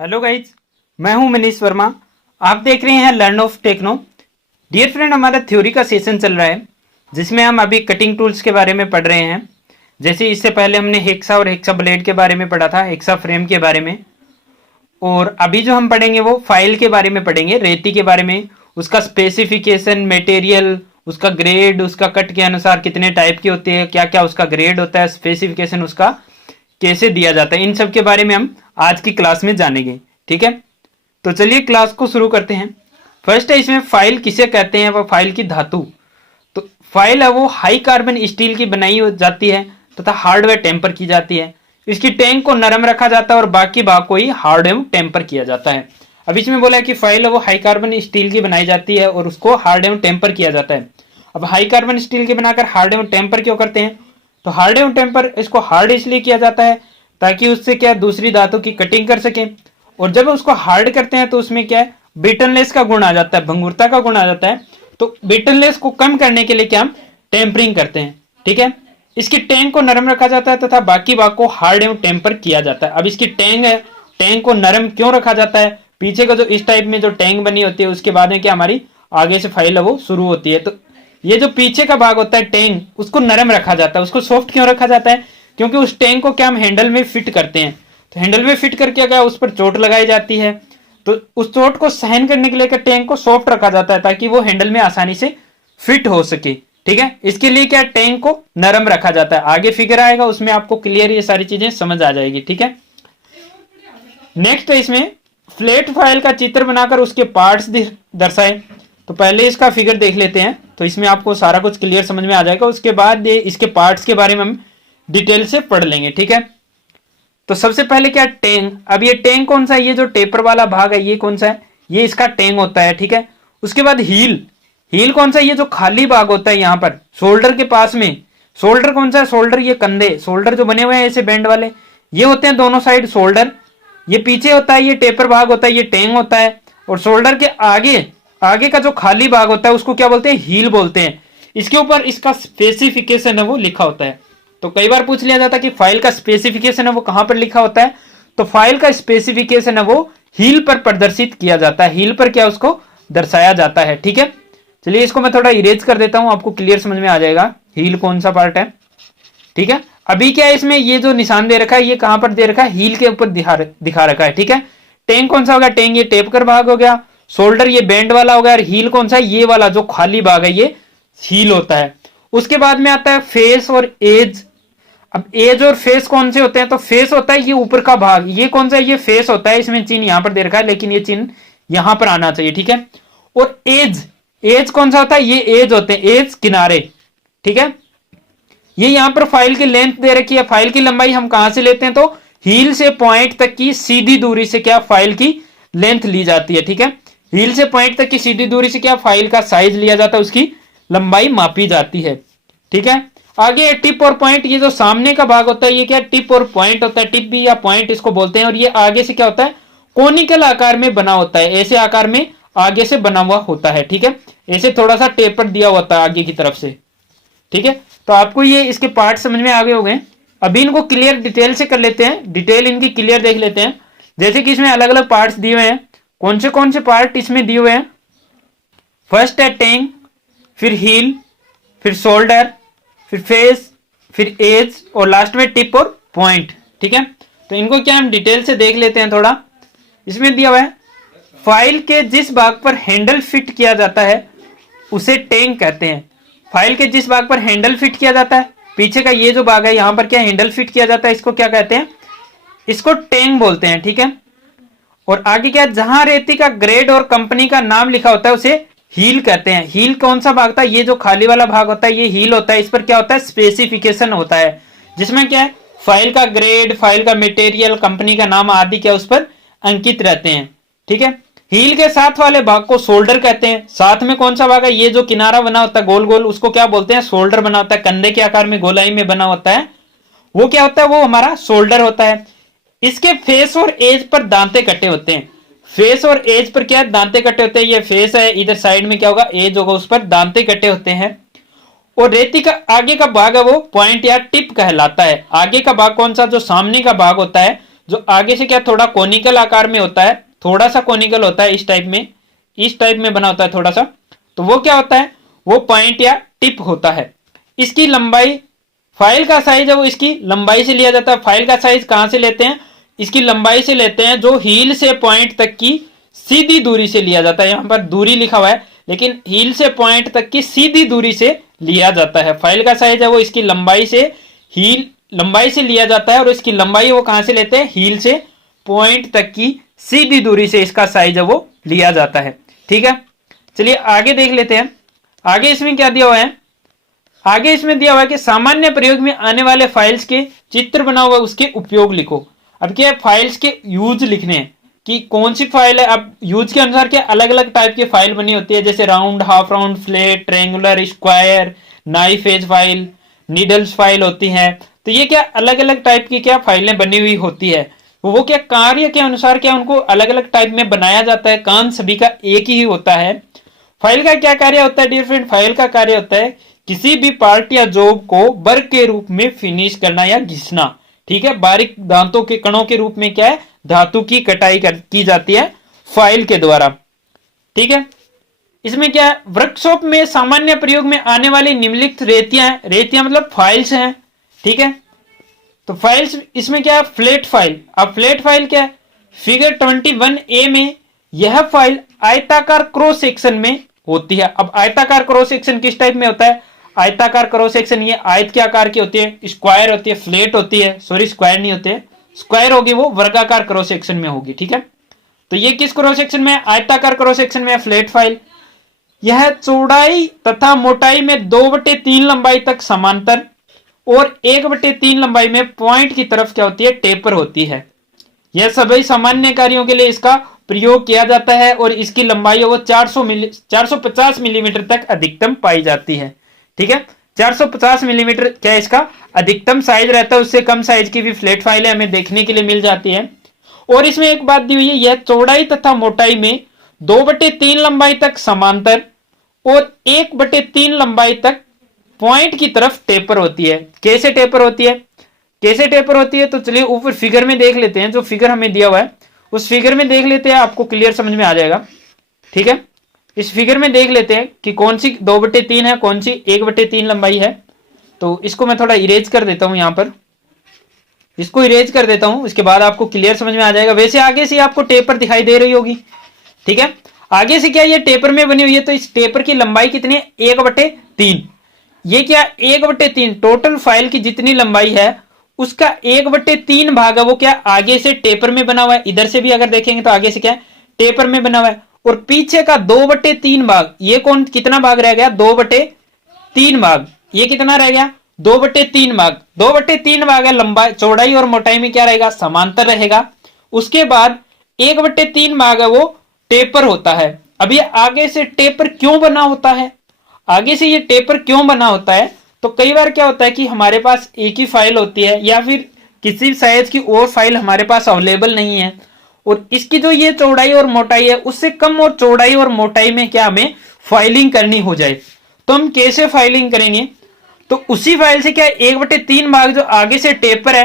Hello guys, मैं हूं मनीष वर्मा। आप देख रहे हैं learn of techno. Dear friend, हमारा थ्योरी का सेशन चल रहा है जिसमें हम अभी कटिंग टूल्स के बारे में पढ़ रहे हैं। जैसे इससे पहले हमने हेक्सा और हेक्सा ब्लेड के बारे में पढ़ा था, हेक्सा फ्रेम के बारे में। और अभी जो हम पढ़ेंगे वो फाइल के बारे में पढ़ेंगे, रेती के बारे में, उसका स्पेसिफिकेशन, मटेरियल, उसका ग्रेड, उसका कट के अनुसार कितने टाइप की होती है, क्या क्या उसका ग्रेड होता है, स्पेसिफिकेशन उसका कैसे दिया जाता है, इन सब के बारे में हम आज की क्लास में जानेंगे। ठीक है, तो चलिए क्लास को शुरू करते हैं। फर्स्ट है इसमें फाइल किसे कहते हैं, वह फाइल की धातु। तो फाइल है वो हाई कार्बन स्टील की बनाई हो जाती है तथा हार्डवेयर टेम्पर की जाती है। इसकी टैंक को नरम रखा जाता है और बाकी भाग को ही हार्ड एवं टेम्पर किया जाता है। अब इसमें बोला है कि फाइल है वो हाई कार्बन स्टील की बनाई जाती है और उसको हार्ड एवं टेम्पर किया जाता है। अब हाई कार्बन स्टील की बनाकर हार्ड एवं टेम्पर क्यों करते हैं? तो हार्ड एवं टेम्पर इसको हार्ड इसलिए किया जाता है ताकि उससे क्या दूसरी धातु की कटिंग कर सके। और जब उसको हार्ड करते हैं तो उसमें क्या है, ब्रिटलनेस का गुण आ जाता है, भंगुरता का गुण आ जाता है। तो ब्रिटलनेस को कम करने के लिए क्या हम टेम्परिंग करते हैं। ठीक है, इसकी टैंक को नरम रखा जाता है तथा बाकी भाग को हार्ड एवं टेम्पर किया जाता है। अब इसकी टैंक है, टैंक को नरम क्यों रखा जाता है? पीछे का जो इस टाइप में जो टैंक बनी होती है उसके बाद में क्या हमारी आगे से फाइल है वो शुरू होती है। तो ये जो पीछे का भाग होता है टैंक, उसको नरम रखा जाता है। उसको सॉफ्ट क्यों रखा जाता है? क्योंकि उस टैंक को क्या हम हैंडल में फिट करते हैं। तो हैंडल में फिट करके क्या उस पर चोट लगाई जाती है, तो उस चोट को सहन करने के लिए टैंक को सॉफ्ट रखा जाता है ताकि वो हैंडल में आसानी से फिट हो सके। ठीक है, इसके लिए क्या टैंक को नरम रखा जाता है। आगे फिगर आएगा उसमें आपको क्लियर ये सारी चीजें समझ आ जाएगी। ठीक है, नेक्स्ट है इसमें फ्लैट फाइल का चित्र बनाकर उसके पार्ट्स दर्शाए। तो पहले इसका फिगर देख लेते हैं तो इसमें आपको सारा कुछ क्लियर समझ में आ जाएगा। उसके बाद ये इसके पार्ट्स के बारे में हम डिटेल से पढ़ लेंगे। ठीक है, तो सबसे पहले क्या टैंक। अब ये टैंक कौन सा है? ये जो टेपर वाला भाग है ये कौन सा है? ये इसका टैंक होता है। ठीक है, उसके बाद हील। हील कौन सा है? ये जो खाली भाग होता है यहाँ पर शोल्डर के पास में। शोल्डर कौन सा है? शोल्डर ये कंधे, शोल्डर जो बने हुए हैं ऐसे बैंड वाले, ये होते हैं दोनों साइड शोल्डर। ये पीछे होता है, ये टेपर भाग होता है, ये टैंक होता है। और शोल्डर के आगे आगे का जो खाली भाग होता है उसको क्या बोलते हैं? हील बोलते हैं। इसके ऊपर इसका स्पेसिफिकेशन है वो लिखा होता है। तो कई बार पूछ लिया जाता है कि फाइल का स्पेसिफिकेशन है वो कहां पर लिखा होता है। तो फाइल का स्पेसिफिकेशन है वो हील पर प्रदर्शित किया जाता है। हील पर क्या उसको दर्शाया जाता है। ठीक है, चलिए इसको मैं थोड़ा इरेज कर देता हूं, आपको क्लियर समझ में आ जाएगा हील कौन सा पार्ट है। ठीक है, अभी क्या है इसमें ये जो निशान दे रखा है ये कहां पर दे रखा है? हील के ऊपर दिखा रखा है। ठीक है, टैंक कौन सा होगा? टैंक ये टेप कर भाग हो गया, शोल्डर ये बैंड वाला हो गया, और हील कौन सा है? ये वाला जो खाली भाग है ये हील होता है। उसके बाद में आता है फेस और एज। अब एज और फेस कौन से होते हैं? तो फेस होता है ये ऊपर का भाग, ये कौन सा है? ये फेस होता है। इसमें चिन्ह यहां पर दे रखा है लेकिन ये चिन्ह यहां पर आना चाहिए। ठीक है, और एज, एज कौन सा होता है? ये एज होते हैं, एज किनारे। ठीक है, ये यहां पर फाइल की लेंथ दे रखी है। फाइल की लंबाई हम कहां से लेते हैं? तो हील से पॉइंट तक की सीधी दूरी से क्या फाइल की लेंथ ली जाती है। ठीक है, हील से पॉइंट तक की सीधी दूरी से क्या फाइल का साइज लिया जाता है, उसकी लंबाई मापी जाती है। ठीक है, आगे टिप और पॉइंट, ये जो सामने का भाग होता है ये क्या टिप और पॉइंट होता है। टिप भी या पॉइंट इसको बोलते हैं। और ये आगे से क्या होता है? कोनिकल आकार में बना होता है, ऐसे आकार में आगे से बना हुआ होता है। ठीक है, ऐसे थोड़ा सा टेपर दिया होता है आगे की तरफ से। ठीक है, तो आपको ये इसके पार्ट समझ में आ गए हो गए। अभी इनको क्लियर डिटेल से कर लेते हैं, डिटेल इनकी क्लियर देख लेते हैं। जैसे कि इसमें अलग अलग पार्ट्स दिए हुए हैं। कौन से पार्ट इसमें दिए हुए हैं? फर्स्ट है टैंक, फिर हील, फिर शोल्डर, फिर फेस, फिर एज, और लास्ट में टिप और पॉइंट। ठीक है, तो इनको क्या हम डिटेल से देख लेते हैं थोड़ा। इसमें दिया हुआ है फाइल के जिस भाग पर हैंडल फिट किया जाता है उसे टैंक कहते हैं। फाइल के जिस भाग पर हैंडल फिट किया जाता है, पीछे का ये जो भाग है यहां पर क्या हैंडल फिट किया जाता है, इसको क्या कहते हैं? इसको टैंक बोलते हैं। ठीक है, और आगे क्या, जहां रेती का ग्रेड और कंपनी का नाम लिखा होता है उसे हील कहते हैं। हील कौन सा भाग था? ये जो खाली वाला भाग होता है ये हील होता है। इस पर क्या होता है? स्पेसिफिकेशन होता है, जिसमें क्या है फाइल का ग्रेड, फाइल का मटेरियल, कंपनी का नाम आदि क्या उस पर अंकित रहते हैं। ठीक है, हील के साथ वाले भाग को शोल्डर कहते हैं। साथ में कौन सा भाग है? ये जो किनारा बना होता है गोल गोल, उसको क्या बोलते हैं? शोल्डर बना होता है, कंधे के आकार में गोलाई में बना होता है, वो क्या होता है? वो हमारा शोल्डर होता है। इसके फेस और एज पर दांते कटे होते हैं। फेस और एज पर क्या दांते कटे होते हैं? ये फेस है, इधर साइड में क्या होगा? एज होगा, उस पर दांते कटे होते हैं। और रेती का आगे का भाग है वो पॉइंट या टिप कहलाता है। आगे का भाग कौन सा? जो सामने का भाग होता है, जो आगे से क्या थोड़ा कोनिकल आकार में होता है, थोड़ा सा कोनिकल होता है, इस टाइप में बना होता है थोड़ा सा, तो वो क्या होता है, वो पॉइंट या टिप होता है। इसकी लंबाई, फाइल का साइज है वो इसकी लंबाई से लिया जाता है। फाइल का साइज कहां से लेते हैं, इसकी लंबाई से लेते हैं, जो हील से पॉइंट तक की सीधी दूरी से लिया जाता है। यहां पर दूरी लिखा हुआ है, लेकिन हील से पॉइंट तक की सीधी दूरी से लिया जाता है। फाइल का साइज है वो इसकी लंबाई से, हील लंबाई से लिया जाता है, और इसकी लंबाई वो कहां से लेते हैं, हील से पॉइंट तक की सीधी दूरी से इसका साइज है वो लिया जाता है। ठीक है, चलिए आगे देख लेते हैं। आगे इसमें क्या दिया हुआ है, आगे इसमें दिया हुआ है कि सामान्य प्रयोग में आने वाले फाइल्स के चित्र बना हुआ उसके उपयोग लिखो। अब क्या है, फाइल्स के यूज लिखने हैं कि कौन सी फाइल है। अब यूज के अनुसार क्या अलग अलग टाइप की फाइल बनी होती है, जैसे round, half round, flat, triangular, square, knife edge file, needles file होती हैं। तो ये क्या अलग अलग टाइप की क्या फाइलें बनी हुई होती है। वो क्या कार्य के अनुसार क्या उनको अलग अलग टाइप में बनाया जाता है, काम सभी का एक ही होता है। फाइल का क्या कार्य होता है डियर फ्रेंड, फाइल का कार्य होता है किसी भी पार्ट या जॉब को वर्क के रूप में फिनिश करना या घिसना। ठीक है, बारीक दांतों के कणों के रूप में क्या है, धातु की कटाई की जाती है फाइल के द्वारा। ठीक है, इसमें क्या है, वर्कशॉप में सामान्य प्रयोग में आने वाली निम्नलिखित रेतियां मतलब फाइल्स हैं। ठीक है, तो फाइल्स इसमें क्या है, फ्लैट फाइल। अब फ्लैट फाइल क्या है, फिगर 21A में यह फाइल आयताकार क्रॉस सेक्शन में होती है। अब आयताकार क्रॉस सेक्शन किस टाइप में होता है, आयताकार क्रॉस सेक्शन ये आयत के आकार की होती है, स्क्वायर होती है, फ्लैट होती है, सॉरी स्क्वायर नहीं होते, स्क्वायर होगी वो वर्गाकार क्रॉस सेक्शन में होगी। ठीक है, तो ये किस क्रॉस सेक्शन में, आयताकार क्रॉस सेक्शन में फ्लैट फाइल। यह चौड़ाई तथा मोटाई में 2/3 लंबाई तक समांतर और 1/3 लंबाई में पॉइंट की तरफ क्या होती है, टेपर होती है। यह सभी सामान्य कार्यों के लिए इसका प्रयोग किया जाता है और इसकी लंबाई वो 450 मिलीमीटर तक अधिकतम पाई जाती है। ठीक है, 450 मिलीमीटर क्या इसका अधिकतम साइज रहता है, उससे कम साइज की भी फ्लैट फाइलें हमें देखने के लिए मिल जाती है। और इसमें एक बात दी हुई है, यह चौड़ाई तथा मोटाई में 2/3 लंबाई तक समांतर और 1/3 लंबाई तक पॉइंट की तरफ टेपर होती है। कैसे टेपर होती है, कैसे टेपर होती है, तो चलिए ऊपर फिगर में देख लेते हैं। जो फिगर हमें दिया हुआ है उस फिगर में देख लेते हैं, आपको क्लियर समझ में आ जाएगा। ठीक है, इस फिगर में देख लेते हैं कि कौन सी 2/3 है, कौन सी 1/3 लंबाई है। तो इसको मैं थोड़ा इरेज कर देता हूं, यहां पर इसको इरेज कर देता हूं, उसके बाद आपको क्लियर समझ में आ जाएगा। वैसे आगे से आपको टेपर दिखाई दे रही होगी। ठीक है, आगे से क्या ये टेपर में बनी हुई है, तो इस टेपर की लंबाई कितनी है, 1/3। ये क्या 1/3 टोटल फाइल की जितनी लंबाई है उसका 1/3 भाग है वो क्या आगे से टेपर में बना हुआ है। इधर से भी अगर देखेंगे तो आगे से क्या है, टेपर में बना हुआ है। और पीछे का 2/3 भाग, ये कौन कितना भाग रह गया, 2/3 भाग। ये कितना रह गया, 2/3 भाग। 2/3 भाग है लंबाई, चौड़ाई और मोटाई में क्या रहेगा, समांतर रहेगा। उसके बाद 1/3 भाग है वो टेपर होता है। अब ये आगे से टेपर क्यों बना होता है, आगे से ये टेपर क्यों बना होता है, तो कई बार क्या होता है कि हमारे पास एक ही फाइल होती है या फिर किसी साइज की और फाइल हमारे पास अवेलेबल नहीं है, और इसकी जो ये चौड़ाई और मोटाई है उससे कम और चौड़ाई और मोटाई में क्या हमें फाइलिंग करनी हो जाए, तो हम कैसे फाइलिंग करेंगे। तो उसी फाइल से क्या 1/3 भाग जो आगे से टेपर है,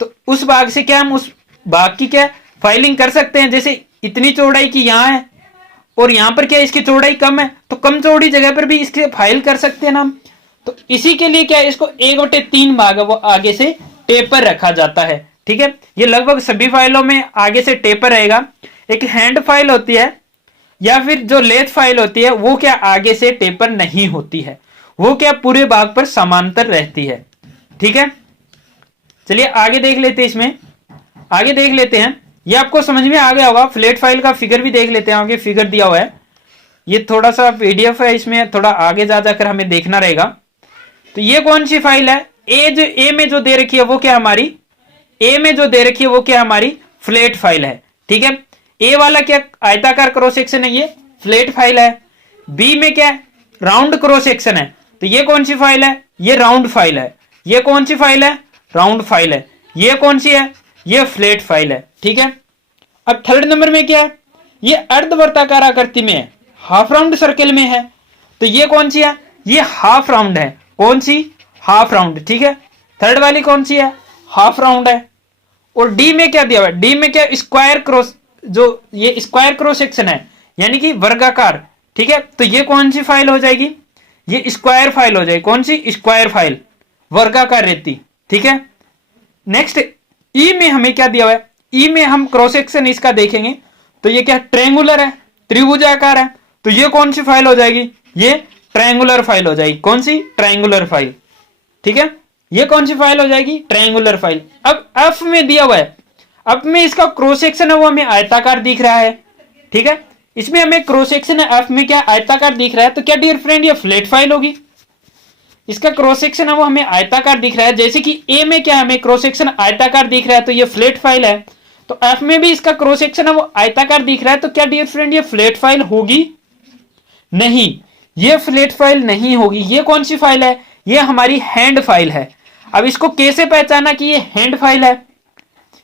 तो उस भाग से क्या हम उस भाग की क्या फाइलिंग कर सकते हैं। जैसे इतनी चौड़ाई की यहाँ है और यहां पर क्या इसकी चौड़ाई कम है, तो कम चौड़ी जगह पर भी इसके फाइल कर सकते हैं ना हम। तो इसी के लिए क्या इसको 1/3 भाग है वो आगे से टेपर रखा जाता है। ठीक है, ये लगभग सभी फाइलों में आगे से टेपर रहेगा। एक हैंड फाइल होती है या फिर जो लेथ फाइल होती है वो क्या आगे से टेपर नहीं होती है, वो क्या पूरे भाग पर समांतर रहती है। ठीक है, चलिए आगे देख लेते हैं। इसमें आगे देख लेते हैं, ये आपको समझ में आ गया होगा। फ्लैट फाइल का फिगर भी देख लेते हैं, आगे फिगर दिया हुआ है, ये थोड़ा सा पीडीएफ है, इसमें थोड़ा आगे जा जाकर हमें देखना रहेगा। तो ये कौन सी फाइल है, ए में जो दे रखी है वो क्या हमारी, ए में जो दे रखी है वो क्या हमारी फ्लैट फाइल है। ठीक है, ए वाला क्या आयताकार क्रॉस सेक्शन है, ये फ्लैट फाइल है। बी में क्या राउंड क्रॉस सेक्शन है, तो ये कौन सी फाइल है, ये राउंड फाइल है। ये कौन सी फाइल है, राउंड फाइल है। ये कौन सी है, ये फ्लैट फाइल है। ठीक है, अब थर्ड नंबर में क्या है, ये अर्धवर्ताकार आकृति में है, हाफ राउंड सर्कल में है, तो ये कौन सी है, ये हाफ राउंड है। कौन सी, हाफ राउंड। ठीक है, थर्ड वाली कौन सी है, हाफ राउंड है। और डी में क्या दिया हुआ है, डी में क्या स्क्वायर क्रॉस, जो ये स्क्वायर क्रॉस सेक्शन है यानी कि वर्गाकार, ठीक है। तो ये कौन सी फाइल हो जाएगी, ये स्क्वायर फाइल हो जाएगी। कौन सी, स्क्वायर फाइल, वर्गाकार रहती, ठीक है। नेक्स्ट ई में हमें क्या दिया हुआ है, ई में हम क्रॉस सेक्शन इसका देखेंगे तो ये क्या ट्रायंगुलर है, त्रिभुजाकार है, तो ये कौन सी फाइल हो जाएगी, ये ट्रायंगुलर फाइल हो जाएगी। कौन सी, ट्रायंगुलर फाइल, ठीक है। ये कौन सी फाइल हो जाएगी, ट्रायंगुलर फाइल। अब एफ में दिया हुआ है, एफ में इसका क्रॉस सेक्शन है वो हमें आयताकार दिख रहा है, ठीक है। इसमें हमें क्रॉस सेक्शन है एफ में क्या आयताकार दिख रहा है, तो क्या डियर फ्रेंड ये फ्लैट फाइल होगी। इसका क्रॉस सेक्शन है वो हमें आयताकार दिख रहा है, जैसे कि ए में क्या हमें क्रॉस सेक्शन आयताकार दिख रहा है तो ये फ्लैट फाइल है। तो एफ में भी इसका क्रॉस सेक्शन है वो आयताकार दिख रहा है, तो क्या डियर फ्रेंड ये फ्लैट फाइल होगी, नहीं, ये फ्लैट फाइल नहीं होगी। ये कौन सी फाइल है, ये हमारी हैंड फाइल है। अब इसको कैसे पहचाना कि ये हैंड फाइल है,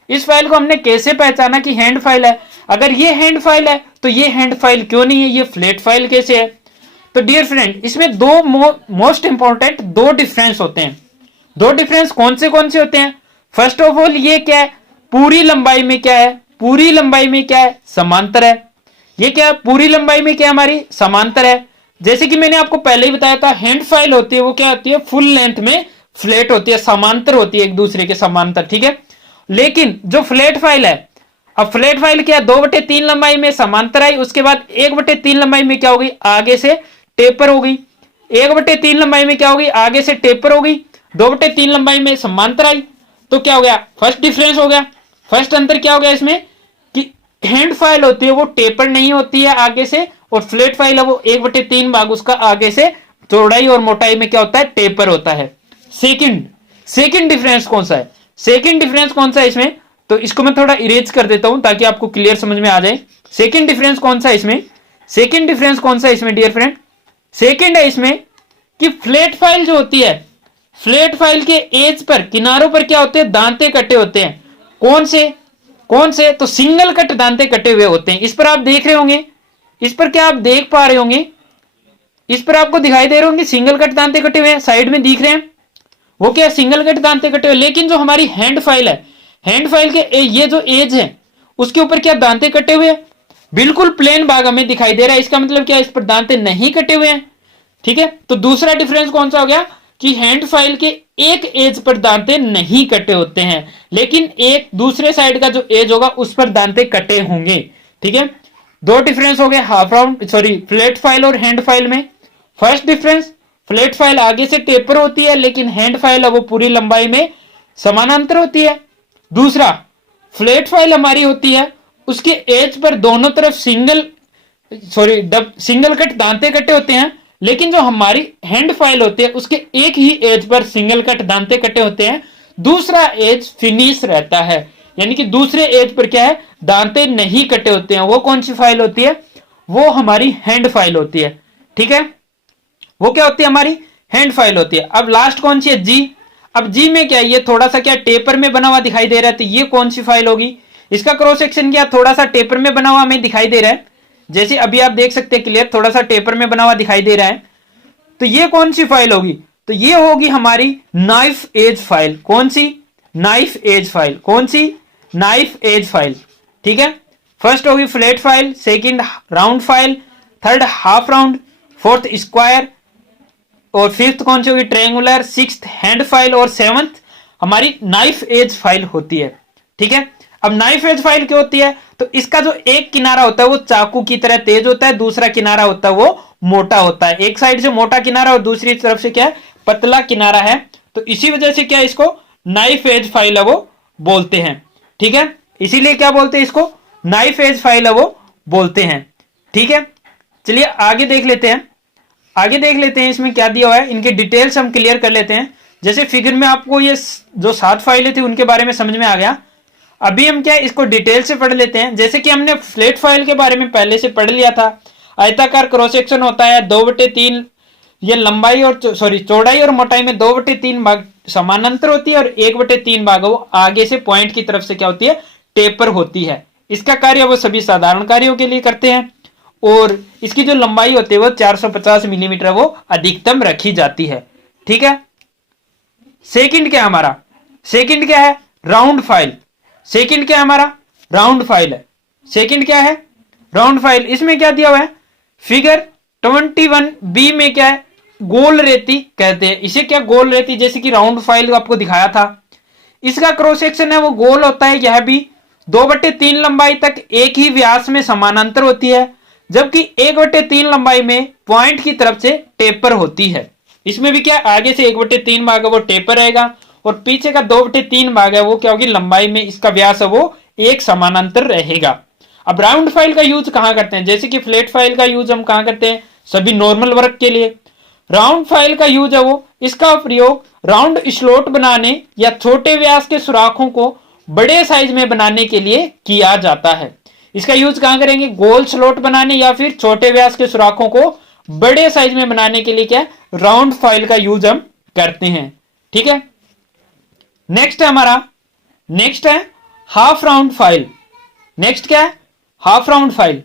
इस फाइल को हमने कैसे पहचाना कि हैंड फाइल है। अगर ये हैंड फाइल है तो ये हैंड फाइल क्यों नहीं है, ये फ्लैट फाइल कैसे है। तो डियर फ्रेंड इसमें दो मोस्ट इंपॉर्टेंट दो डिफरेंस होते हैं। दो डिफरेंस कौन से होते हैं। फर्स्ट ऑफ ऑल ये क्या है, पूरी लंबाई में क्या है, पूरी लंबाई में क्या है, समांतर है। ये क्या है, पूरी लंबाई में क्या हमारी समांतर है। जैसे कि मैंने आपको पहले ही बताया था, हैंड फाइल होती है वो क्या होती है, फुल लेंथ में फ्लैट होती है, समांतर होती है एक दूसरे के समांतर, ठीक है। लेकिन जो फ्लैट फाइल है, अब फ्लैट फाइल क्या 2/3 लंबाई में समांतर आई, उसके बाद 1/3 लंबाई में क्या होगी, आगे से टेपर हो गई। 1/3 लंबाई में क्या होगी, आगे से टेपर हो गई। 2/3 लंबाई में समांतर आई, तो क्या हो गया, फर्स्ट डिफरेंस हो गया। फर्स्ट अंतर क्या हो गया इसमें कि हैंड फाइल होती है वो टेपर नहीं होती है आगे से, और फ्लैट फाइल है वो 1/3 भाग उसका आगे से चौड़ाई और मोटाई में क्या होता है, टेपर होता है। सेकंड डिफरेंस कौन सा है, सेकंड डिफरेंस कौन सा है इसमें, तो इसको मैं थोड़ा इरेज कर देता हूं ताकि आपको क्लियर समझ में आ जाए। सेकंड डिफरेंस कौन सा है इसमें, सेकंड डिफरेंस कौन सा है इसमें डियर फ्रेंड, सेकंड है इसमें कि फ्लैट फाइल जो होती है, फ्लैट फाइल के एज पर, किनारों पर क्या होते हैं, दांते कटे होते हैं। कौन से, तो सिंगल कट दांते कटे हुए होते हैं। इस पर आप देख रहे होंगे, इस पर क्या आप देख पा रहे होंगे, इस पर आपको दिखाई दे रहे होंगे सिंगल कट दांते कटे हुए हैं, साइड में दिख रहे हैं, वो क्या सिंगल कट दांते कटे हुए। लेकिन जो हमारी हैंड फाइल है, हैंड फाइल के ये जो एज है उसके ऊपर क्या दांते कटे हुए हैं, बिल्कुल प्लेन भाग हमें दिखाई दे रहा है। इसका मतलब क्या, इस पर दांते नहीं कटे हुए हैं, ठीक है। तो दूसरा डिफरेंस कौन सा हो गया कि हैंड फाइल के एक एज पर दांते नहीं कटे होते हैं, लेकिन एक दूसरे साइड का जो एज होगा उस पर दांते कटे होंगे, ठीक है। दो डिफरेंस हो गए हाफ राउंड फ्लैट फाइल और हैंड फाइल में। फर्स्ट डिफरेंस, फ्लैट फाइल आगे से टेपर होती है लेकिन हैंड फाइल है वो पूरी लंबाई में समानांतर होती है। दूसरा, फ्लैट फाइल हमारी होती है उसके एज पर दोनों तरफ सिंगल कट दांते कटे होते हैं, लेकिन जो हमारी हैंड फाइल होती है उसके एक ही एज पर सिंगल कट दांते कटे होते हैं, दूसरा एज फिनिश रहता है, यानी कि दूसरे एज पर क्या है, दांते नहीं कटे होते हैं। वो कौन सी फाइल होती है, वो हमारी हैंड फाइल होती है, ठीक है। वो क्या होती है, हमारी हैंड फाइल होती है। अब लास्ट कौन सी है, जी। अब जी में क्या है, ये थोड़ा सा क्या टेपर में बना हुआ दिखाई दे रहा है, तो ये कौन सी फाइल होगी, इसका क्रॉस सेक्शन क्या थोड़ा सा टेपर में बना हुआ हमें दिखाई दे रहा है, जैसे अभी आप देख सकते हैं क्लियर, थोड़ा सा टेपर में बना हुआ दिखाई दे रहा है। तो ये कौन सी फाइल होगी, तो ये होगी हमारी नाइफ एज फाइल। कौन सी, नाइफ एज फाइल। कौन सी, नाइफ एज फाइल, ठीक है। फर्स्ट होगी flat file, second round file, third half round, fourth square, और फिफ्थ कौन सी होगी, ट्रायंगुलर, सिक्स्थ हैंड फाइल, और सेवंथ हमारी नाइफ एज फाइल होती है, ठीक है। अब नाइफ एज फाइल क्या होती है, तो इसका जो एक किनारा होता है वो चाकू की तरह तेज होता है, दूसरा किनारा होता है वो मोटा होता है। एक साइड से मोटा किनारा और दूसरी तरफ से क्या है, पतला किनारा है, तो इसी वजह से क्या इसको नाइफ एज फाइल है वो बोलते हैं, ठीक है। इसीलिए क्या बोलते हैं इसको, नाइफ एज फाइल है वो बोलते हैं, ठीक है। चलिए आगे देख लेते हैं, आगे देख लेते हैं इसमें क्या दिया हुआ है, इनके डिटेल्स हम क्लियर कर लेते हैं। जैसे फिगर में आपको ये जो 7 फाइलें थी उनके बारे में समझ में आ गया। अभी हम क्या इसको डिटेल से पढ़ लेते हैं। जैसे कि हमने फ्लैट फाइल के बारे में पहले से पढ़ लिया था, आयताकार क्रॉस सेक्शन होता है, 2/3 ये लंबाई और चौड़ाई और मोटाई में 2/3 भाग समानांतर होती है और 1/3 भाग वो आगे से पॉइंट की तरफ से क्या होती है, टेपर होती है। इसका कार्य वो सभी साधारण कार्यों के लिए करते हैं, और इसकी जो लंबाई होती है वो 450 मिलीमीटर वो अधिकतम रखी जाती है, ठीक है। सेकंड क्या है हमारा, सेकंड क्या है, राउंड फाइल। सेकंड क्या है हमारा, राउंड फाइल है। सेकंड क्या है, राउंड फाइल। इसमें क्या दिया हुआ है, फिगर 21B में क्या है, गोल रेती कहते हैं इसे। क्या गोल रेती, जैसे कि राउंड फाइल आपको दिखाया था, इसका क्रॉस सेक्शन है वो गोल होता है। यह भी 2/3 लंबाई तक एक ही व्यास में समानांतर होती है, जबकि 1/3 लंबाई में पॉइंट की तरफ से टेपर होती है। इसमें भी क्या, आगे से 1/3 भाग है वो टेपर रहेगा, और पीछे का 2/3 भाग है वो क्या होगी, लंबाई में इसका व्यास है वो एक समानांतर रहेगा। अब राउंड फाइल का यूज कहां करते हैं, जैसे कि फ्लैट फाइल का यूज हम कहां करते हैं, सभी नॉर्मल वर्क के लिए। राउंड फाइल का यूज है वो, इसका प्रयोग राउंड स्लॉट बनाने या छोटे व्यास के सुराखों को बड़े साइज में बनाने के लिए किया जाता है। इसका यूज कहां करेंगे, गोल स्लॉट बनाने या फिर छोटे व्यास के सुराखों को बड़े साइज में बनाने के लिए क्या, राउंड फाइल का यूज हम करते हैं। ठीक है, नेक्स्ट है हमारा, नेक्स्ट है हाफ राउंड फाइल। नेक्स्ट क्या है, हाफ राउंड फाइल।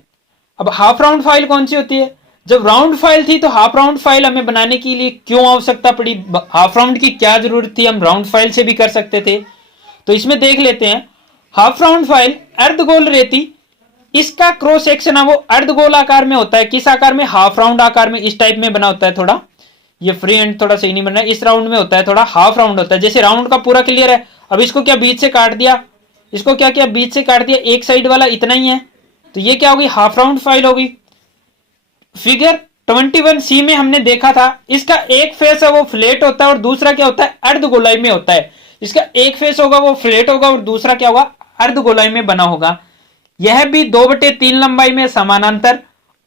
अब हाफ राउंड फाइल कौन सी होती है, जब राउंड फाइल थी तो हाफ राउंड फाइल हमें बनाने के लिए क्यों आवश्यकता पड़ी, हाफ राउंड की क्या जरूरत थी, हम राउंड फाइल से भी कर सकते थे। तो इसमें देख लेते हैं, हाफ राउंड फाइल अर्धगोल रेती, इसका क्रॉस सेक्शन है वो अर्धगोल आकार में होता है। किस आकार में, हाफ राउंड आकार में, इस टाइप में बना होता है। थोड़ा ये फ्री एंड थोड़ा सही नहीं बन रहा है, इस राउंड में होता है, थोड़ा हाफ राउंड होता है। जैसे राउंड का पूरा क्लियर है, अब इसको क्या बीच से काट दिया, इसको क्या किया बीच से काट दिया, एक साइड वाला इतना ही है, तो ये क्या होगी, हाफ राउंड फाइल होगी। फिगर 21C में हमने देखा था, इसका एक फेस है वो फ्लैट होता है और दूसरा क्या होता है, अर्धगोलाई में होता है। इसका एक फेस होगा वो फ्लैट होगा और दूसरा क्या होगा, अर्धगोलाई में बना होगा। यह भी 2/3 लंबाई में समानांतर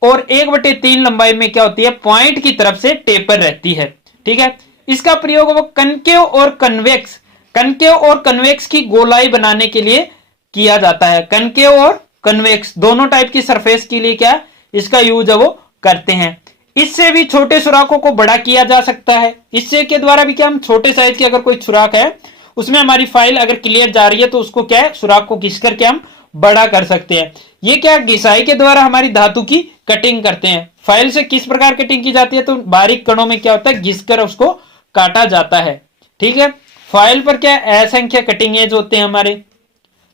और 1/3 लंबाई में क्या होती है, पॉइंट की तरफ से टेपर रहती है। ठीक है, इसका प्रयोग वो कनकेव और कन्वेक्स, कनकेव और कन्वेक्स की गोलाई बनाने के लिए किया जाता है। कनकेव और कन्वेक्स दोनों टाइप की सरफेस के लिए क्या इसका यूज है वो करते हैं। इससे भी छोटे सुराखों को बड़ा किया जा सकता है। इससे के द्वारा भी क्या, हम छोटे साइज की अगर कोई सुराख है उसमें हमारी फाइल अगर क्लियर जा रही है तो उसको क्या है, सुराख को घिस करके हम बड़ा कर सकते हैं। ये क्या, घिसाई के द्वारा हमारी धातु की कटिंग करते हैं। फाइल से किस प्रकार कटिंग की जाती है, तो बारीक कणों में क्या होता है, घिसकर उसको काटा जाता है। ठीक है, फाइल पर क्या असंख्य कटिंग एज होते हैं हमारे।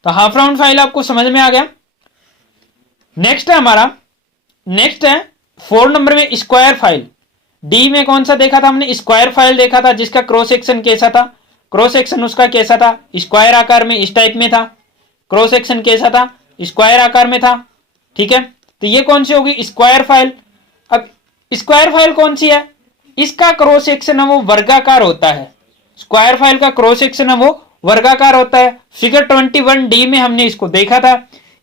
तो हाफ राउंड फाइल आपको समझ में आ गया। नेक्स्ट है हमारा, नेक्स्ट है 4 नंबर में स्क्वायर फाइल। डी में कौन सा देखा था हमने, स्क्वायर फाइल देखा था, जिसका क्रॉस सेक्शन कैसा था, क्रॉस सेक्शन उसका कैसा था, स्क्वायर आकार में इस टाइप में था। क्रॉस सेक्शन कैसा था, स्क्वायर आकार में था। ठीक है, तो ये कौन सी होगी, स्क्वायर फाइल। अब स्क्वायर फाइल कौन सी है, इसका क्रॉस सेक्शन है वो वर्गाकार होता है। स्क्वायर फाइल का क्रॉस सेक्शन है वो वर्गाकार होता है। फिगर 21D में हमने इसको देखा था।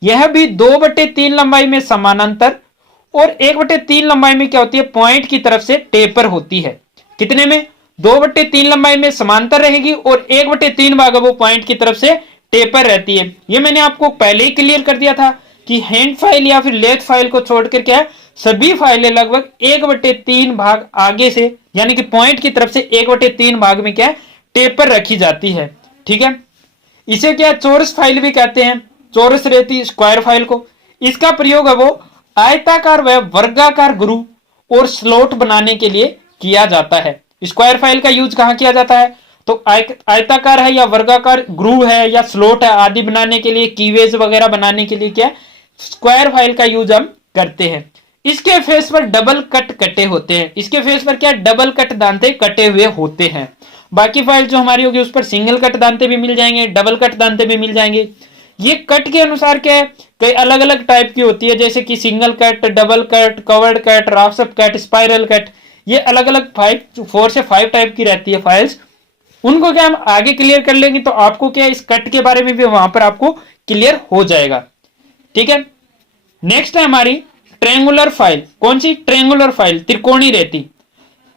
यह भी 2/3 लंबाई में समानांतर और 1/3 लंबाई में क्या होती है, पॉइंट की तरफ से टेपर होती है। कितने में, 2/3 लंबाई में समांतर रहेगी और 1/3 भाग वो पॉइंट की तरफ से टेपर रहती है। ये मैंने आपको पहले ही क्लियर कर दिया था कि हैंड फाइल या फिर लेथ फाइल को छोड़कर क्या है, सभी फाइलें लगभग 1/3 भाग आगे से यानी कि पॉइंट की तरफ से 1/3 भाग में क्या है, टेपर रखी जाती है। ठीक है, इसे क्या चौरस फाइल भी कहते हैं, चौरस रेती स्क्वायर फाइल को। इसका प्रयोग है वो आयताकार व वर्गाकार ग्रूव और स्लॉट बनाने के लिए किया जाता है। स्क्वायर फाइल का यूज कहां किया जाता है, तो आयताकार है या वर्गाकार ग्रूव है या स्लॉट है आदि बनाने के लिए, कीवेज वगैरह बनाने के लिए क्या स्क्वायर फाइल का यूज हम करते हैं। इसके फेस पर डबल कट कटे होते हैं। इसके फेस पर क्या डबल कट दांते कटे हुए होते हैं। बाकी फाइल जो हमारी होगी उस पर सिंगल कट दांते भी मिल जाएंगे, डबल कट दांते भी मिल जाएंगे। ये कट के अनुसार क्या है, कई अलग अलग टाइप की होती है, जैसे कि single cut, double cut, covered cut, raft cut, spiral cut. ये अलग अलग 4 से 5 टाइप की रहती है फाइल्स। उनको क्या हम आगे क्लियर कर लेंगे तो आपको क्या इस कट के बारे में भी वहां पर आपको क्लियर हो जाएगा। ठीक है, नेक्स्ट है हमारी ट्रायंगुलर फाइल। कौन सी, ट्रायंगुलर फाइल, त्रिकोणी रेती।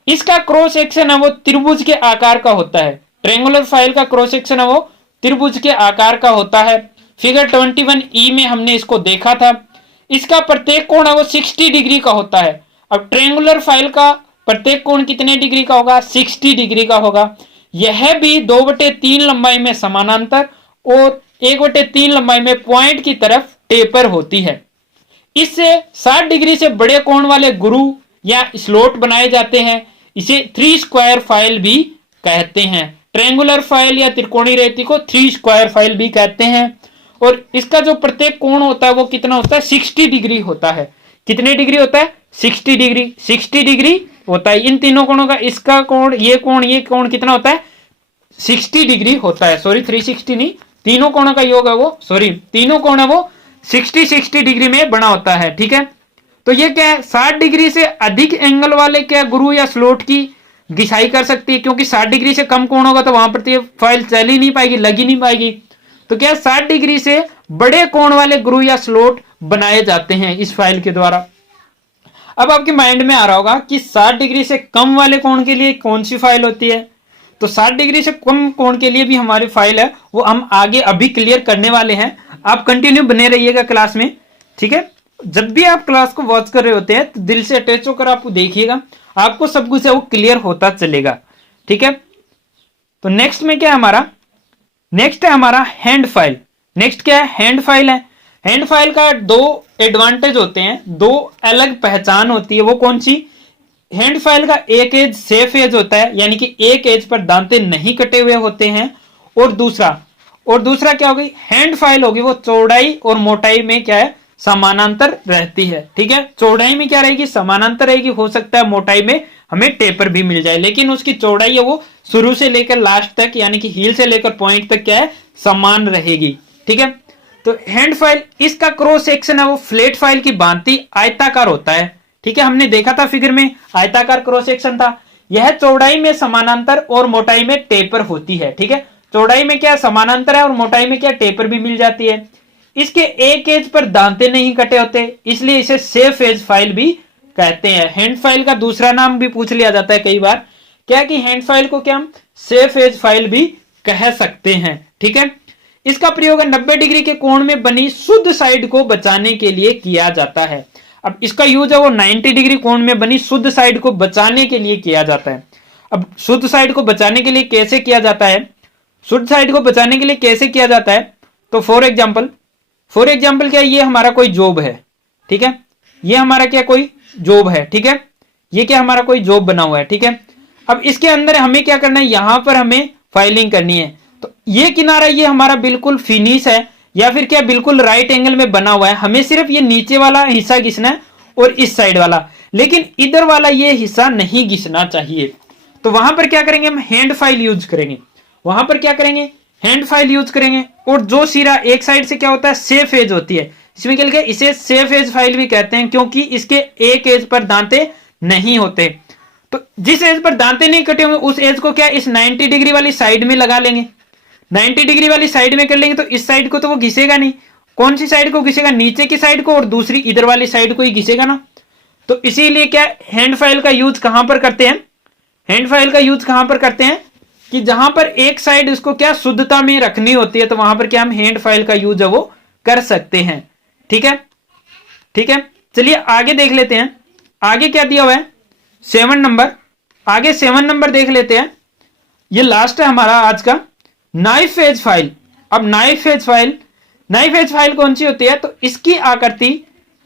इसका क्रॉस सेक्शन है वो त्रिभुज के आकार का होता है। ट्रायंगुलर फाइल का क्रॉस सेक्शन है वो त्रिभुज के आकार का होता है। फिगर 21E में हमने इसको देखा था। इसका प्रत्येक कोण है वो 60 डिग्री का होता है। अब ट्रायंगुलर फाइल का प्रत्येक कोण कितने डिग्री का होगा, 60 डिग्री का होगा। यह भी 2/3 लंबाई में समानांतर और 1/3 लंबाई में पॉइंट की तरफ टेपर होती है। इससे 60 डिग्री से बड़े कोण वाले ग्रूव या स्लॉट बनाए जाते हैं। इसे 3 स्क्वायर फाइल भी कहते हैं। ट्रायंगुलर फाइल या त्रिकोणी रेती को 3 स्क्वायर फाइल भी कहते हैं। और इसका जो प्रत्येक कोण होता है वो कितना होता है, 60 डिग्री होता है। कितने डिग्री होता है, 60 डिग्री। 60 डिग्री होता है इन तीनों कोणों का, इसका कोण, ये कोण कितना होता है, 60 डिग्री होता है। सॉरी 360 नहीं, तीनों कोणों का योग है वो, सॉरी तीनों कोण है वो 60 डिग्री में बना होता है। ठीक है, तो ये क्या है, 60 डिग्री से अधिक एंगल वाले क्या गुरु या स्लॉट की घिसाई कर सकती है, क्योंकि 60 डिग्री से कम कोण होगा तो वहां पर तो ये फाइल चल ही नहीं पाएगी, लग ही नहीं पाएगी। तो क्या 60 डिग्री से बड़े कोण वाले ग्रू या स्लॉट बनाए जाते हैं इस फाइल के द्वारा। अब आपके माइंड में आ रहा होगा कि 60 डिग्री से कम वाले कोण के लिए कौन सी फाइल होती है। तो 60 डिग्री से कम कोण के लिए भी हमारी फाइल है, वो हम आगे अभी क्लियर करने वाले हैं। आप कंटिन्यू बने रहिएगा क्लास में। ठीक है, जब भी आप क्लास को वॉच कर रहे होते हैं तो दिल से अटैच होकर आपको देखिएगा, आपको सब कुछ है वो क्लियर होता चलेगा। ठीक है, तो नेक्स्ट में क्या है हमारा, नेक्स्ट है हमारा हैंड फाइल। नेक्स्ट क्या है, हैंड फाइल है। हैंड फाइल का दो एडवांटेज होते हैं, दो अलग पहचान होती है। वो कौन सी, हैंड फाइल का एक एज सेफ एज होता है, यानी कि एक एज पर दांते नहीं कटे हुए होते हैं। और दूसरा क्या होगी, हैंड फाइल होगी वो चौड़ाई और मोटाई में क्या है, समानांतर रहती है। ठीक है, चौड़ाई में क्या रहेगी, समानांतर रहेगी। हो सकता है मोटाई में हमें टेपर भी मिल जाए, लेकिन उसकी चौड़ाई है वो शुरू से लेकर लास्ट तक, यानी कि हील से लेकर पॉइंट तक क्या है, समान रहेगी। ठीक है, तो हैंड फाइल, इसका क्रॉस सेक्शन है वो फ्लैट फाइल की भांति आयताकार होता है। ठीक है, हमने देखा था फिगर में आयताकार क्रॉस सेक्शन था। यह चौड़ाई में समानांतर और मोटाई में टेपर होती है। ठीक है, चौड़ाई में क्या समानांतर है और मोटाई में क्या टेपर भी मिल जाती है। इसके एक एज पर दांते नहीं कटे होते, इसलिए इसे सेफ एज फाइल भी कहते हैं। हैंड फाइल का दूसरा नाम भी पूछ लिया जाता है कई बार, क्या कि हैंड फाइल को क्या हम सेफ एज फाइल भी कह सकते हैं। ठीक है, इसका प्रयोग 90 डिग्री के कोण में बनी शुद्ध साइड को बचाने के लिए किया जाता है। अब इसका यूज है वो 90 डिग्री कोण में बनी शुद्ध साइड को बचाने के लिए किया जाता है। अब शुद्ध साइड को बचाने के लिए कैसे किया जाता है, शुद्ध साइड को बचाने के लिए कैसे किया जाता है, तो फॉर एग्जाम्पल क्या, ये हमारा कोई जॉब है। ठीक है, ये हमारा क्या कोई जॉब है। ठीक है, ये क्या हमारा कोई जॉब बना हुआ है। ठीक है, अब इसके अंदर हमें क्या करना है, यहां पर हमें फाइलिंग करनी है। तो ये किनारा ये हमारा बिल्कुल फिनिश है या फिर क्या बिल्कुल राइट एंगल में बना हुआ है, हमें सिर्फ ये नीचे वाला हिस्सा घिसना है और इस साइड वाला, लेकिन इधर वाला ये हिस्सा नहीं घिसना चाहिए। तो वहां पर क्या करेंगे, हम हैंड फाइल यूज करेंगे। वहां पर क्या करेंगे, हैंड फाइल यूज करेंगे। और जो सिरा एक साइड से क्या होता है, सेफ एज होती है, इसमें क्या लिखा है, इसे सेफ एज फाइल भी कहते हैं, क्योंकि इसके एक एज पर दांते नहीं होते। तो जिस एज पर दांते नहीं कटे होंगे उस एज को क्या इस 90 डिग्री वाली साइड में लगा लेंगे। 90 डिग्री वाली साइड में कर लेंगे तो इस साइड को तो वो घिसेगा नहीं। कौन सी साइड को घिसेगा, नीचे की साइड को, और दूसरी इधर वाली साइड को ही घिसेगा ना। तो इसीलिए क्या हैंड फाइल का यूज कहां पर करते हैं, हैंड फाइल का यूज कहां पर करते हैं कि जहां पर एक साइड उसको क्या शुद्धता में रखनी होती है, तो वहां पर क्या हम हैंड फाइल का यूज है वो कर सकते हैं। ठीक है, ठीक है, चलिए आगे देख लेते हैं। आगे क्या दिया हुआ है, 7 नंबर, आगे 7 नंबर देख लेते हैं। ये लास्ट है हमारा आज का, नाइफ एज फाइल। अब नाइफ एज फाइल कौन सी होती है, तो इसकी आकृति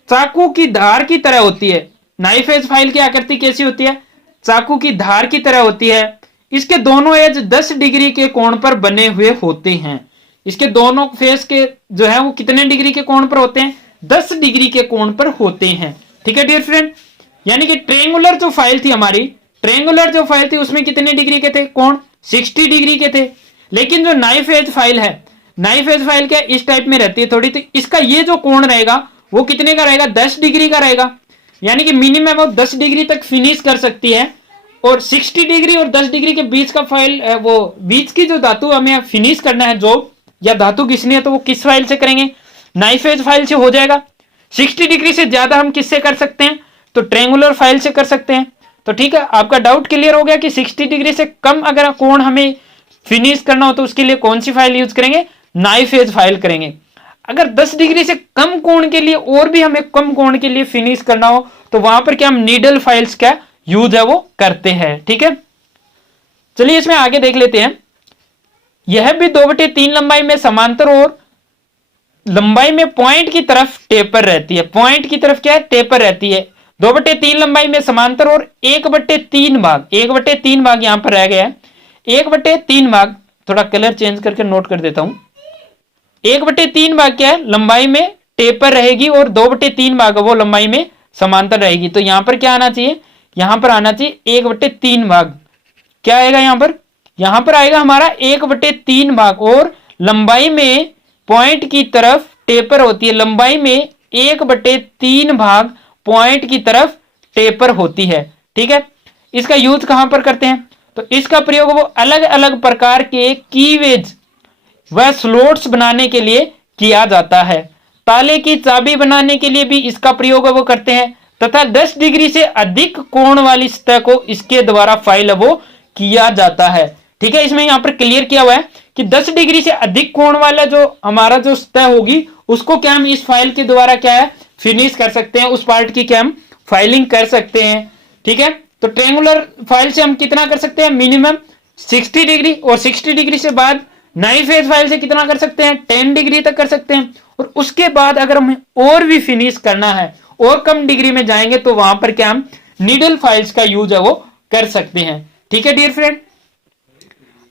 चाकू की धार की तरह होती है। नाइफ एज फाइल की आकृति कैसी होती है, चाकू की धार की तरह होती है। इसके दोनों एज 10 डिग्री के कोण पर बने हुए होते हैं। इसके दोनों फेस के जो है वो कितने डिग्री के कोण पर होते हैं, 10 डिग्री के कोण पर होते हैं। ठीक है डियर फ्रेंड, यानी कि ट्रायंगुलर जो फाइल थी हमारी, ट्रायंगुलर जो फाइल थी उसमें कितने डिग्री के थे कोण, 60 डिग्री के थे। लेकिन जो नाइफ एज फाइल है, नाइफ एज फाइल क्या इस टाइप में रहती है थोड़ी, तो इसका ये जो कोण रहेगा वो कितने का रहेगा, 10 डिग्री का रहेगा। यानी कि मिनिमम वो 10 डिग्री तक फिनिश कर सकती है। और 60 डिग्री और 10 डिग्री के बीच का फाइल, वो बीच की जो धातु हमें फिनिश करना है जो या धातु घिसनी है, तो वो किस फाइल से करेंगे, नाइफ एज फाइल से हो जाएगा। 60 डिग्री से ज्यादा हम किससे कर सकते हैं, तो ट्रायंगुलर फाइल से कर सकते हैं। तो ठीक है, आपका डाउट क्लियर हो गया कि 60 डिग्री से कम अगर कोण हमें फिनिश करना हो तो उसके लिए कौन सी फाइल यूज करेंगे, नाइफ एज फाइल करेंगे। अगर 10 डिग्री से कम कोण के लिए और भी हमें कम कोण के लिए फिनिश करना हो तो वहां पर क्या हम नीडल फाइल्स का यूज है वो करते हैं। ठीक है, चलिए इसमें आगे देख लेते हैं। यह भी 2/3 लंबाई में समांतर और लंबाई में पॉइंट की तरफ टेपर रहती है। पॉइंट की तरफ क्या है, टेपर रहती है। 2/3 लंबाई में समांतर और 1/3 भाग, 1/3 भाग यहां पर रह गया है, 1/3 भाग, थोड़ा कलर चेंज करके नोट कर देता हूं। 1/3 भाग क्या है, लंबाई में टेपर रहेगी और 2/3 भाग वो लंबाई में समांतर रहेगी। तो यहां पर क्या आना चाहिए, यहां पर आना चाहिए 1/3 भाग। क्या आएगा यहां पर आएगा हमारा 1/3 भाग, और लंबाई में पॉइंट की तरफ टेपर होती है, लंबाई में 1/3 भाग पॉइंट की तरफ टेपर होती है। ठीक है, इसका यूज कहां पर करते हैं, तो इसका प्रयोग वो अलग अलग प्रकार के कीवेज व स्लॉट्स बनाने के लिए किया जाता है। ताले की चाबी बनाने के लिए भी इसका प्रयोग वो करते हैं, तथा 10 डिग्री से अधिक कोण वाली सतह को इसके द्वारा फाइल वो किया जाता है। ठीक है, इसमें यहां पर क्लियर किया हुआ है कि 10 डिग्री से अधिक कोण वाला जो हमारा जो सतह होगी उसको क्या हम इस फाइल के द्वारा क्या है फिनिश कर सकते हैं, उस पार्ट की क्या हम फाइलिंग कर सकते हैं। ठीक है, तो ट्रायंगुलर फाइल से हम कितना कर सकते हैं, मिनिमम 60 डिग्री, और 60 डिग्री से बाद नई फेज फाइल से कितना कर सकते हैं, 10 डिग्री तक कर सकते हैं। और उसके बाद अगर हमें और भी फिनिश करना है और कम डिग्री में जाएंगे तो वहां पर क्या हम नीडल फाइल्स का यूज है वो कर सकते हैं। ठीक है डियर फ्रेंड,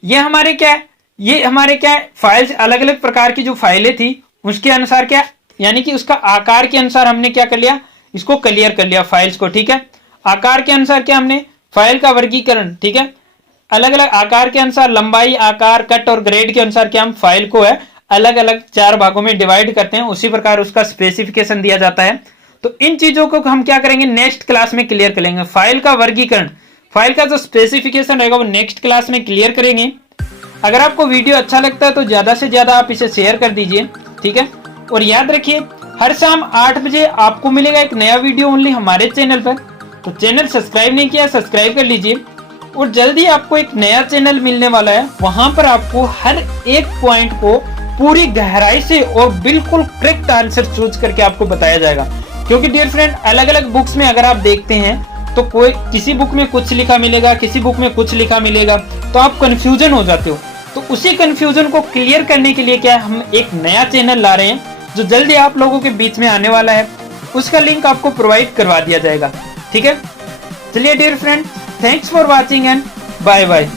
ये हमारे क्या है फाइल्स, अलग अलग प्रकार की जो फाइलें थी उसके अनुसार क्या, यानी कि उसका आकार के अनुसार हमने क्या कर लिया, इसको क्लियर कर लिया फाइल्स को। ठीक है, आकार के अनुसार क्या हमने फाइल का वर्गीकरण, ठीक है, अलग अलग आकार के अनुसार लंबाई, आकार, कट और ग्रेड के अनुसार क्या हम फाइल को है अलग अलग 4 भागों में डिवाइड करते हैं, उसी प्रकार उसका स्पेसिफिकेशन दिया जाता है। तो इन चीजों को हम क्या करेंगे, नेक्स्ट क्लास में क्लियर करेंगे। फाइल का वर्गीकरण, फाइल का जो स्पेसिफिकेशन रहेगा वो नेक्स्ट क्लास में क्लियर करेंगे। अगर आपको वीडियो अच्छा लगता है तो ज्यादा से ज्यादा आप इसे शेयर कर दीजिए। ठीक है, और याद रखिए हर शाम 8 बजे आपको मिलेगा एक नया वीडियो ओनली हमारे चैनल पर। तो चैनल सब्सक्राइब नहीं किया, सब्सक्राइब कर लीजिए, और जल्दी आपको एक नया चैनल मिलने वाला है, वहां पर आपको हर एक पॉइंट को पूरी गहराई से और बिल्कुल करेक्ट आंसर चूज करके आपको बताया जाएगा। क्योंकि डियर फ्रेंड अलग अलग बुक्स में अगर आप देखते हैं तो कोई किसी बुक में कुछ लिखा मिलेगा, किसी बुक में कुछ लिखा मिलेगा, तो आप कंफ्यूजन हो जाते हो। तो उसी कंफ्यूजन को क्लियर करने के लिए क्या हम एक नया चैनल ला रहे हैं जो जल्दी आप लोगों के बीच में आने वाला है, उसका लिंक आपको प्रोवाइड करवा दिया जाएगा। ठीक है, चलिए dear friend, thanks for watching and bye bye.